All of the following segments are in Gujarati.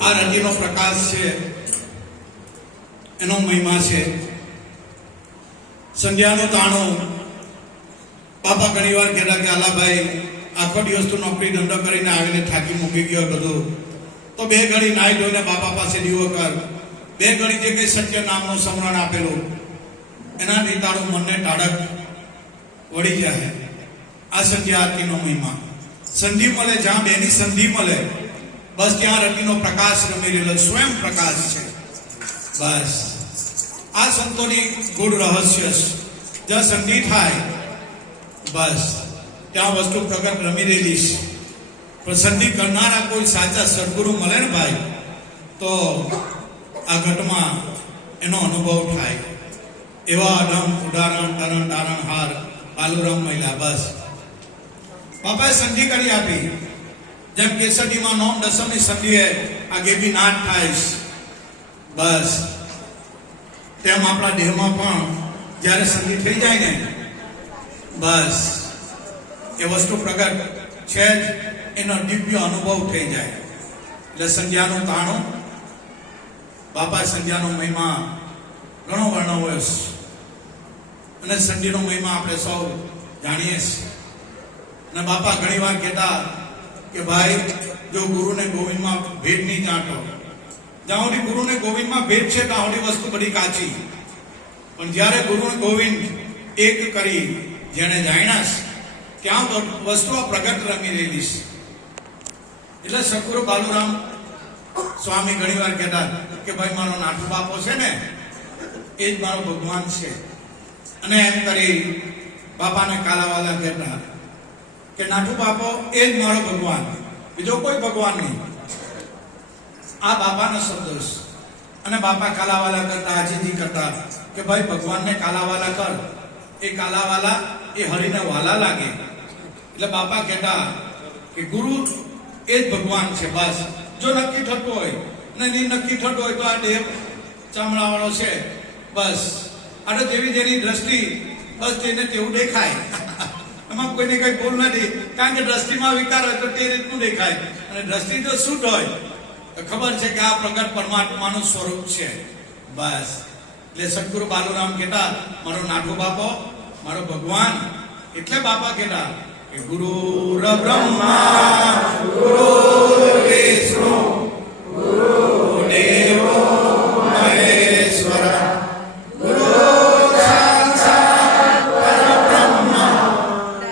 આ રતિનો પ્રકાશ છે, એનો મહિમા છે. સંધ્યાનું તાણું બાપા ઘણી વાર કહેતા કે આલાભાઈ આખો દિવસ તો નોકરી ધંધો કરીને આવીને થાકી મૂકી ગયો બધું, તો બે ઘડી નાઈ ધોઈને બાપા પાસે દીવો કર, બે ઘડી જે કઈ સત્ય નામનું સમરણ આપેલું એનાથી તારું મનને ટાળક વળી જાય. આ સંધ્યા આરતીનો મહિમા. સંધિ મળે, જ્યાં બેની સંધિ મળે બસ ત્યાં રતિનો પ્રકાશ રમી રહેલો, સ્વયં પ્રકાશ છે. બસ આ સંતોની ગૂઢ રહસ્ય. જ્યાં સંધિ થાય બસ ત્યાં વસ્તુ પ્રગટ રમી રહેલી છે. પણ સંધિ કરનારા કોઈ સાચા સદગુરુ મળે ને ભાઈ, તો આ ઘટમાં એનો અનુભવ થાય. એવા અડમ ઉદાહરણ તરણ તારણ હાર પાલુરામ મહિલા. બસ બાપાએ સંધિ કરી આપી. જેમ કેસડીમાં નોમ દસમની સંધિએ આ ગેબી નાટ થાય બસ તેમ આપણા દેહમાં પણ જ્યારે સંધિ થઈ જાય ને બસ એ વસ્તુ પ્રગટ છે જ, એનો દિવ્ય અનુભવ થઈ જાય. એટલે સંધ્યાનું તાણું, બાપા સંધ્યાનો મહિમા ઘણો વર્ણવ્યો છે. અને સંધિનો મહિમા આપણે સૌ જાણીએ છીએ. અને બાપા ઘણી વાર કહેતા કે ભાઈ જો ગુરુને ગોવિંદમાં ભેદ નહીં જાણતો, જ્યાં સુધી ગુરુને ગોવિંદમાં ભેદ છે ત્યાં સુધી વસ્તુ બધી કાચી. પણ જ્યારે ગુરુને ગોવિંદ એક કરી જેને જાણ્યા ત્યાં વસ્તુઓ પ્રગટ રમી રહેલી છે. એટલે સદગુરુ બાલુરામ સ્વામી ઘણી વાર કહેતા કે ભાઈ મારો નાથુ બાપો છે ને એ જ મારો ભગવાન છે. અને એમ કરી બાપાને કાલાવાલા કહેતા કે નાથુ બાપો એ જ મારો ભગવાન, બીજો કોઈ ભગવાન નહીં. આ બાપાનો શબ્દ છે. અને બાપા કાલાવાલા કરતા આજીજી કરતા કે ભાઈ ભગવાનને કાલાવાલા કર, એ કાલાવાલા એ હરિને વાલા લાગે. એટલે બાપા કહેતા કે ગુરુ એ જ ભગવાન છે. બસ જો નક્કી થતું હોય ને નહીં નક્કી થતું હોય તો આ દેહ ચામડાવાળો છે બસ આ જેવી જેની દ્રષ્ટિ બસ તેને તેવું દેખાય. એમાં કોઈને કઈ ભૂલ નથી, કારણ કે દ્રષ્ટિમાં વિકાર હોય તો તે રીતનું દેખાય. અને દ્રષ્ટિ જો શુદ્ધ હોય તો ખબર છે કે આ પ્રગટ પરમાત્માનું સ્વરૂપ છે. બસ એટલે સદગુરુ બાલુરામ કહેતા મારો નાથુ બાપો મારો ભગવાન. એટલે બાપા કહેતા કે ગુરુ બ્રહ્મા ગુરુ વિષ્ણુ ગુરુ દેવો મહેશ્વર ગુરુ સાક્ષાત પરબ્રહ્મ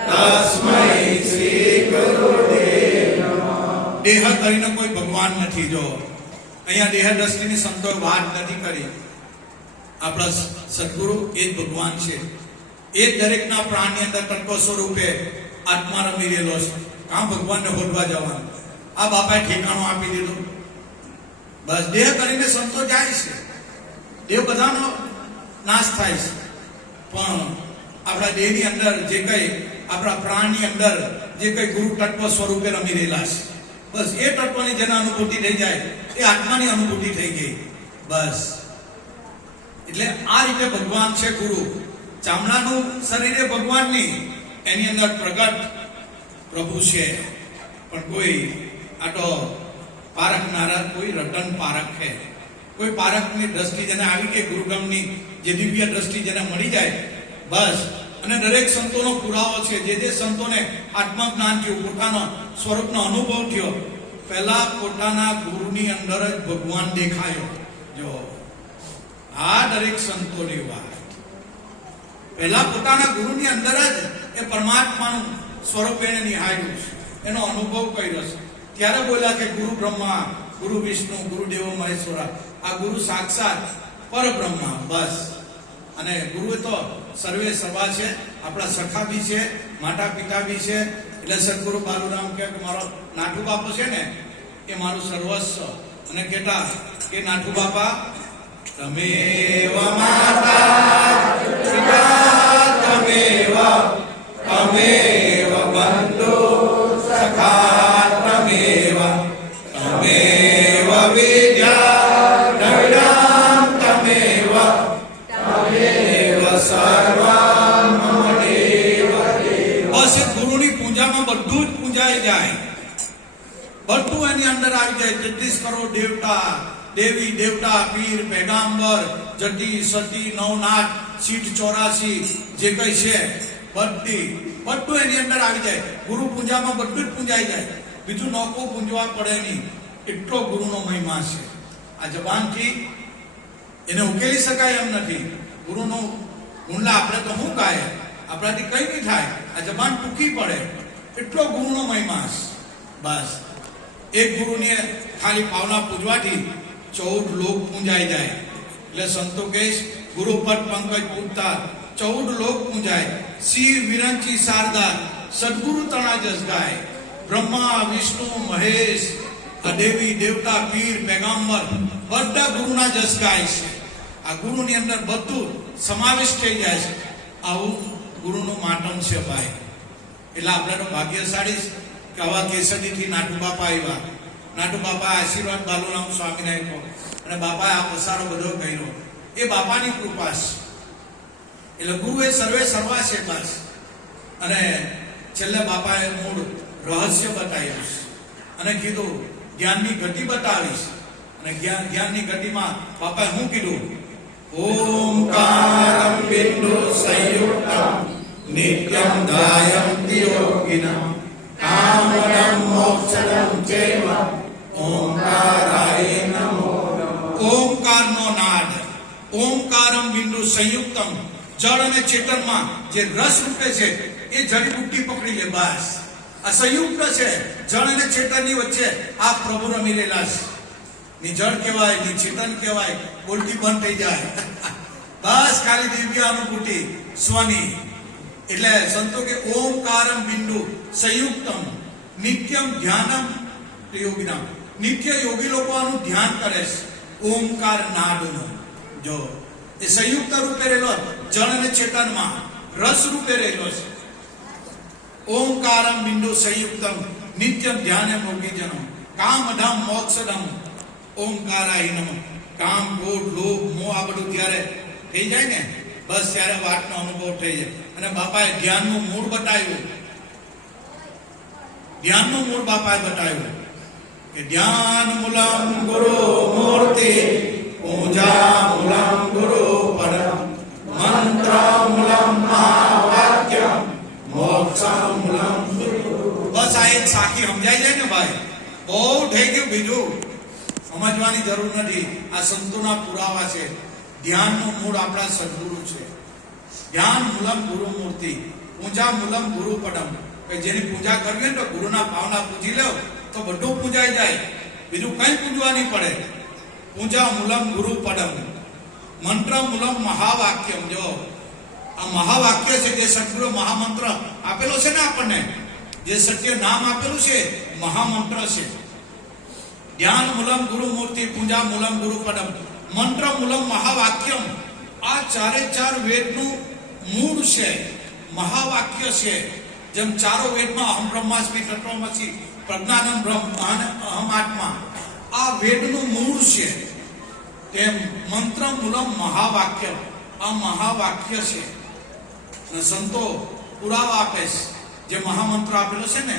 તસ્મૈ શ્રી ગુરુદેવ નમઃ. દેહ કરીને કોઈ ભગવાન નથી. જો અહીંયા દેહ દ્રષ્ટિની સંતોએ વાત નથી કરી. આપણા સદગુરુ એ જ ભગવાન છે. એ દરેકના પ્રાણની અંદર તત્વ સ્વરૂપે આત્મા રમી રહેલો છે. કાં ભગવાનને હોદવા જવાનું, આ બાપાએ ઠેકાણું આપી દીધું. બસ દેહ કરીને સંતો જાય છે, દેહ બધાનો નાશ થાય છે. પણ આપણા દેહની અંદર જે કઈ આપણા પ્રાણની અંદર જે કઈ ગુરુ તત્વ સ્વરૂપે રમી રહેલા છે બસ એ તત્વની જેને અનુભૂતિ થઈ જાય એ આત્માની અનુભૂતિ થઈ ગઈ. બસ એટલે આ રીતે ભગવાન છે ગુરુ. ચામડાનું શરીર એ ભગવાનની, એની અંદર પ્રગટ પ્રભુ છે. પણ કોઈ આ તો પારખનારા કોઈ રટન પારખ છે. કોઈ પારખની દ્રષ્ટિ જેને આવી કે ગુરુગમની જે દિવ્ય દ્રષ્ટિ જેને મળી જાય બસ. અને દરેક સંતોનો પુરાવો છે. જે સંતોને આત્મજ્ઞાન થયું, પોતાના સ્વરૂપનો અનુભવ થયો, પહેલા પોતાના ગુરુની અંદર જ ભગવાન દેખાયો. જો આ દરેક સંતોની વાત પહેલા પોતાના ગુરુની અંદર જ એ પરમાત્માનું સ્વરૂપ એને નિહાળ્યું છે, એનો અનુભવ કર્યો છે. ત્યારે બોલ્યા કે ગુરુ બ્રહ્મા ગુરુ વિષ્ણુ ગુરુ દેવો મહેશ્વર. આ ગુરુ સાક્ષાત પરબ્રહ્મા. બસ અને ગુરુ તો સર્વે સર્વા છે, આપણા સખા બી છે, માતા પિતા બી છે. એટલે સદગુરુ બાલુરામ કે મારો નાથુ બાપો છે ને એ મારું સર્વસ્વ. અને કહેતા કે નાથુ બાપા તમેવ માતા પિતા તમેવ તમેવ બંધુ સખા તમેવ તમેવ વિદ્યા દ્રવિડમ તમેવ તમેવ સર્વમ મમ દેવ દેવ. બસ ગુરુની પૂજામાં બધું જ પૂજાઈ જાય, બધું એની અંદર આવી જાય 33 કરોડ દેવતા દેવી દેવતા પીર પેગામ્બર જટી સતી નવનાથ સીટ 84 જે કઈ છે બધું એની અંદર આવી જાય. ગુરુ પૂજામાં બધું જ પૂજાઈ જાય, બીજું નોકો પૂંજવા પડે નહીં. એટલો ગુરુનો મહિમા છે. આ જબાનથી એને ઉકેલી શકાય એમ નથી. ગુરુનો ગુણલા આપણે તો શું ગાય, આપણાથી કઈ નહીં થાય. આ જબાન ટૂંકી પડે, એટલો ગુરુનો મહિમા છે. બસ એક ગુરુને ખાલી પાવના પૂજવાથી 14 લોક પૂંજાઈ જાય. એટલે સંતો કહે ગુરુ પદ પંકજ પૂજતા 14 લોક પૂંજાય. શિવ વિરંચી શારદા સદગુરુ તણા જસ ગાય. બ્રહ્મા વિષ્ણુ મહેશ આ દેવી દેવતા પીર પેગામ્બર બધા ગુરુના જસ ગાય છે. આ ગુરુની અંદર બધું સમાવેશ થઈ જાય છે. આવું ગુરુનું માટમ છે ભાઈ. એટલે આપણે તો ભાગ્યશાળી કે આવા કેસરીથી નાટુ બાપા આવ્યા. નાટુ બાપા આશીર્વાદ બાલુરામ સ્વામીને આપ્યો અને બાપાએ આ પસારો બધો કર્યો. એ બાપાની કૃપા છે. એટલે ગુરુ એ સર્વે સર્વા છે બસ. અને છેલ્લે બાપાએ મૂળ રહસ્ય બતાવ્યું છે અને કીધું જ્ઞાનની ગતિ બતાવીશ. અને જ્ઞાનની ગતિમાં બાપાએ શું કીધું? ઓમકારમ બિંદુ સંયુક્તમ નિત્યમ ગાયંતિ યોગિનઃ કામદં મોક્ષદં ચૈવ ઓમકારાય નમો. ઓમકારનો નાદ, ઓમકારમ બિંદુ સંયુક્તમ, જળ અને ચેતનમાં જે રસ રૂપે છે એ જડીબુટ્ટી પકડી લે બસ. આ સંયુક્ત છે, જળ અને ચેતનની વચ્ચે આ પ્રભુ રમી રહેલા છે. ની જળ કહેવાય ની ચેતન કહેવાય, બોલતી બંધ થઈ જાય. બસ ખાલી દિવ્ય અનુભૂતિ સ્વની. એટલે સંતો કે ઓમકારમ બિંદુ સંયુક્તમ નિત્યમ ધ્યાનમ યોગિનામ. નિત્ય યોગી લોકો આનું ધ્યાન કરે છે ઓમકાર નાદનું. જો એ સંયુક્ત રૂપે રહેલો, જળ અને ચેતનમાં રસ રૂપે રહેલો છે. ઓમકારમ બિંદુ સંયુક્તમ નિત્યમ ધ્યાનમ યોગીજનો કામધામ મોક્ષદમ ઓમકારાય નમઃ. કામ ક્રોધ લોભ મોહ આ બધું ત્યારે થઈ જાય ને બસ ત્યારે વાતનો અનુભવ થઈ જાય. અને બાપાએ ધ્યાનનું મૂળ બતાવ્યું. ધ્યાનનું મૂળ બાપાએ બતાવ્યું કે ધ્યાન મૂલમ ગુરુ મૂર્તિ પૂજા મૂલમ ગુરુ પરમ મંત્ર મૂલમ મહાવાક્યમ મોક્ષ મૂલમ ગુરુ. બસ આ એક સાખી સમજાઈ જાય ને ભાઈ, બહુ થઈ ગયું. બીજું સમજવાની જરૂર નથી. આ સંતોના પુરાવા છે. ધ્યાનનું મૂળ આપણા સદગુરુ છે. ધ્યાન મૂલમ ગુરુ મૂર્તિ પૂજા મૂલમ ગુરુ પડમ. જેની પૂજા કરવી તો ગુરુના ભાવના પૂજી લો તો બધું પૂજાઈ જાય, બીજું કઈ પૂજવા નહીં પડે. પૂજા મૂલમ ગુરુ પડમ મંત્ર મૂલમ મહાવાક્યમ. જો આ મહાવાક્ય છે, જે સદગુરુ મહામંત્ર આપેલો છે ને આપણને, જે સત્ય નામ આપેલું છે મહામંત્ર છે. ધ્યાન મૂલમ ગુરુ મૂર્તિ પૂજા મૂલમ ગુરુ પડમ મંત્ર મૂલમ મહાવાક્યમ. આ ચારે ચાર વેદનું મૂળ છે, મહાવાક્ય છે. જેમ ચારો વેદમાં અહમ બ્રહ્માસ્મિ તત્વમસી પ્રજ્ઞાનમ બ્રહ્મ અહમ આત્મા આ વેદનું મૂળ છે, તેમ મંત્ર મૂલમ મહાવાક્ય આ મહાવાક્ય છે. અને સંતો પુરાવા આપે છે. જે મહામંત્ર આપેલો છે ને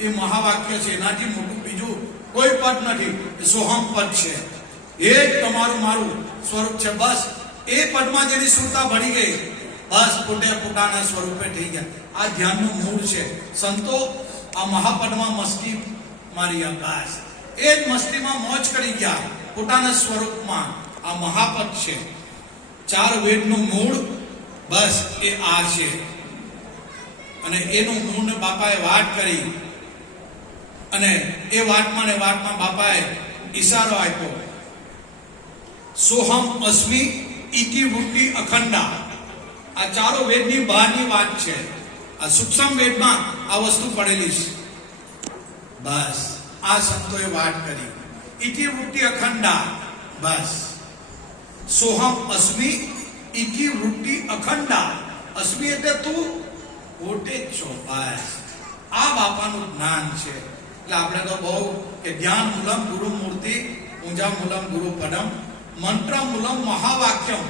એ મહાવાક્ય છે. એનાથી મોટું બીજું કોઈ પદ નથી. એ સોહમ પદ છે. એ જ તમારું મારું સ્વરૂપ છે. બસ એ પદમાં જેની સુરતા ભળી ગઈ બસ પોતે પોતાના સ્વરૂપે થઈ ગયા. આ ધ્યાનનું મૂળ છે. સંતો આ મહાપદમાં મસ્તી મારી બસ એ જ મસ્તીમાં મોજ કરી ગયા પોતાના સ્વરૂપમાં. આ મહાપદ છે. ચાર વેદનું મૂળ બસ એ આ છે. અને એનું મૂળને બાપાએ વાત કરી અને એ વાતમાં ને વાતમાં બાપાએ ઈશારો આપ્યો. સોહમ અસ્મિ ઇતિ વૃત્તિ અખંડા. આ ચારો વેદની બહારની વાત છે. આ સૂક્ષ્મ વેદમાં આ વસ્તુ પડેલી છે. બસ આ સંતોએ વાત કરી. ઇતિ વૃત્તિ અખંડા. બસ સોહમ અસ્મિ ઇતિ વૃત્તિ અખંડા. અસ્મિ એટલે તું પોતે જ છો. બસ આ બાપાનું જ્ઞાન છે. એટલે આપણે તો બહુ કે ધ્યાન મૂલમ ગુરુ મૂર્તિ પૂજા મૂલમ ગુરુ પડમ મંત્ર મૂલમ મહાવાક્યમ.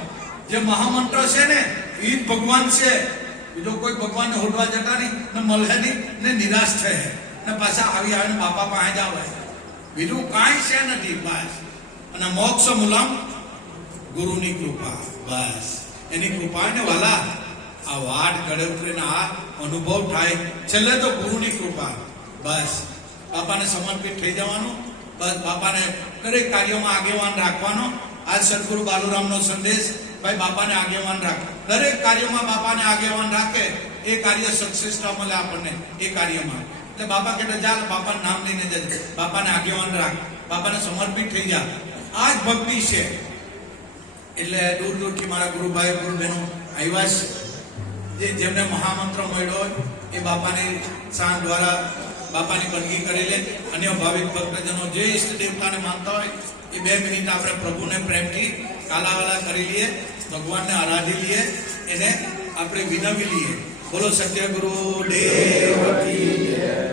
જે મહામંત્ર છે ને એ ભગવાન છે. બીજો કોઈ ભગવાનને હોડવા જતા નહીં ને મળે નહીં ને નિરાશ થાય ને પાછા આવી આવીને બાપા પાસે જ આવે. બીજું કાંઈ છે નથી. બસ. અને મોક્ષ મૂલમ ગુરુની કૃપા. બસ એની કૃપા ને વાલા આ વાટ ગળે ઉતરીને આ અનુભવ થાય. છેલ્લે તો ગુરુની કૃપા. બસ બાપાને સમર્પિત થઈ જવાનું. બસ બાપાને દરેક કાર્યોમાં આગેવાન રાખવાનો. આજ સદગુરુ બાલુરામનો સંદેશ, ભાઈ બાપાને આગેવાન રાખ. દરેક કાર્યમાં બાપાને આગેવાન રાખે એ કાર્ય સક્સેસ મળે આપણને એ કાર્યમાં. એટલે બાપા કહેતા ચાલ બાપાનું નામ લઈને જજે, બાપાને આગેવાન રાખ, બાપાને સમર્પિત થઈ જા. આ જ ભક્તિ છે. એટલે દૂર દૂરથી મારા ગુરુભાઈ ગુરુ બહેનો આવ્યા છે, જેમને મહામંત્ર મળ્યો હોય એ બાપાની સાંજ દ્વારા બાપાની બંદગી કરી લે. અન્ય ભાવિક ભક્તજનો જે ઈષ્ટ દેવતાને માનતા હોય એ 2 મિનિટ આપણે પ્રભુને પ્રેમથી કાલાવાલા કરી લઈએ, ભગવાનને આરાધી લઈએ, એને આપણે વિનવી લઈએ. બોલો સત્ય ગુરુ દેવ કી જય.